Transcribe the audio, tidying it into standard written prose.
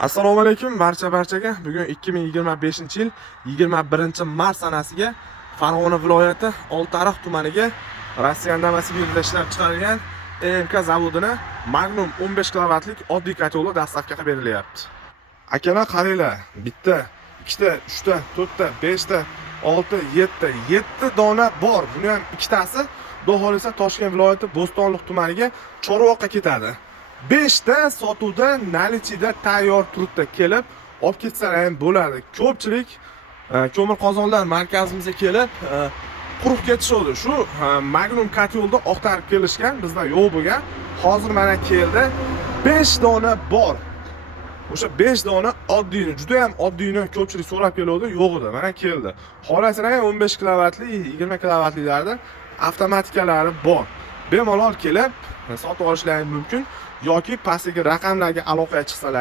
Assalomu alaykum barchaga. Bugun 2025-yil 21-mart sanasiga Farg'ona viloyati Oltiariq tumaniga Rossiya Novosibirskda ishlab chiqarilgan EMK zavodini Magnum 15 kilovatlik oddiy koteli dastavkaga berilyapti. Akalar qaranglar, bitta, ikkita, uchta, to'rtta, beshta, 6, 7 dona bor. Buni ham ikkitasi Xudo xolisa Toshkent viloyati Bo'stonliq tumaniga Chorvoqqa ketadi. 5 ta sotuvda nalichida tayyor turibdi, kelib olib ketsalar ham bo'ladi. Ko'pchilik ko'mir qozonlar markazimizga kelib qurib ketishdi. Shu Magnum kotelda oqtarib kelishgan, bizda yo'q bo'lgan. Hozir mana keldi. 5 dona bor. O'sha 5 dona oddiyni, juda ham oddiyni ko'pchilik so'rab keldi, yo'q edi. Mana keldi. Xolasini ham 15 kilovatli, 20 kilovatlilardan avtomatikalari bor. Bemalol kelib sotib olishlari mumkin yoki pastdagi raqamlarga aloqaga chiqsalar